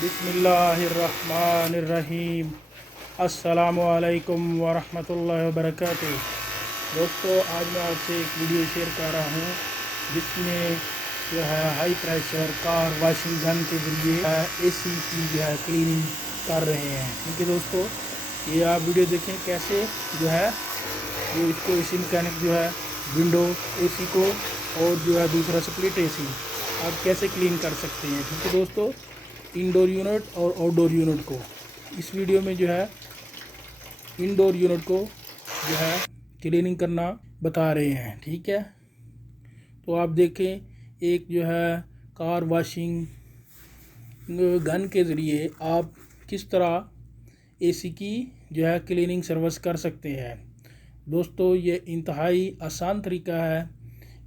बिस्मिल्लाहिर्रहमानिर्रहीम। अस्सलामुअलैकुम वरहमतुल्लाहि वबरकातुहू। दोस्तों, आज मैं आपसे एक वीडियो शेयर कर रहा हूँ जिसमें जो है high pressure car washing gun के ज़रिए एसी की जो है क्लीनिंग कर रहे हैं। ठीक है दोस्तों, ये आप वीडियो देखें कैसे जो है जो इसको एसी मैकेनिक जो है विंडो एसी को और जो है दूसरा स्प्लिट एसी आप कैसे क्लीन कर सकते हैं। ठीक है दोस्तों, इंडोर यूनिट और आउटडोर यूनिट को इस वीडियो में जो है इंडोर यूनिट को जो है क्लीनिंग करना बता रहे हैं। ठीक है, तो आप देखें एक जो है कार वॉशिंग गन के ज़रिए आप किस तरह एसी की जो है क्लीनिंग सर्विस कर सकते हैं। दोस्तों, ये इंतहाई आसान तरीका है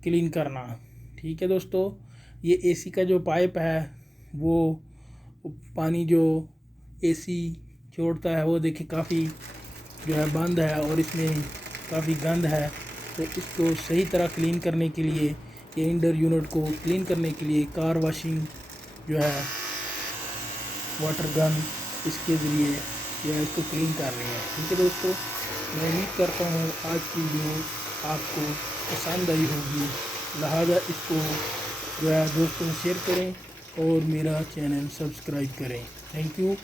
क्लीन करना। ठीक है दोस्तों, ये एसी का जो पाइप है वो पानी जो एसी छोड़ता है वो देखिए काफ़ी जो है बंद है और इसमें काफ़ी गंद है। तो इसको सही तरह क्लीन करने के लिए ये इंडोर यूनिट को क्लीन करने के लिए कार वॉशिंग जो है वाटर गन इसके ज़रिए यह इसको क्लीन कर रहे हैं। ठीक है दोस्तों, मैं उम्मीद करता हूँ आज की वीडियो आपको पसंद आई होगी, लिहाजा इसको जो है दोस्तों शेयर करें और मेरा चैनल सब्सक्राइब करें। Thank you.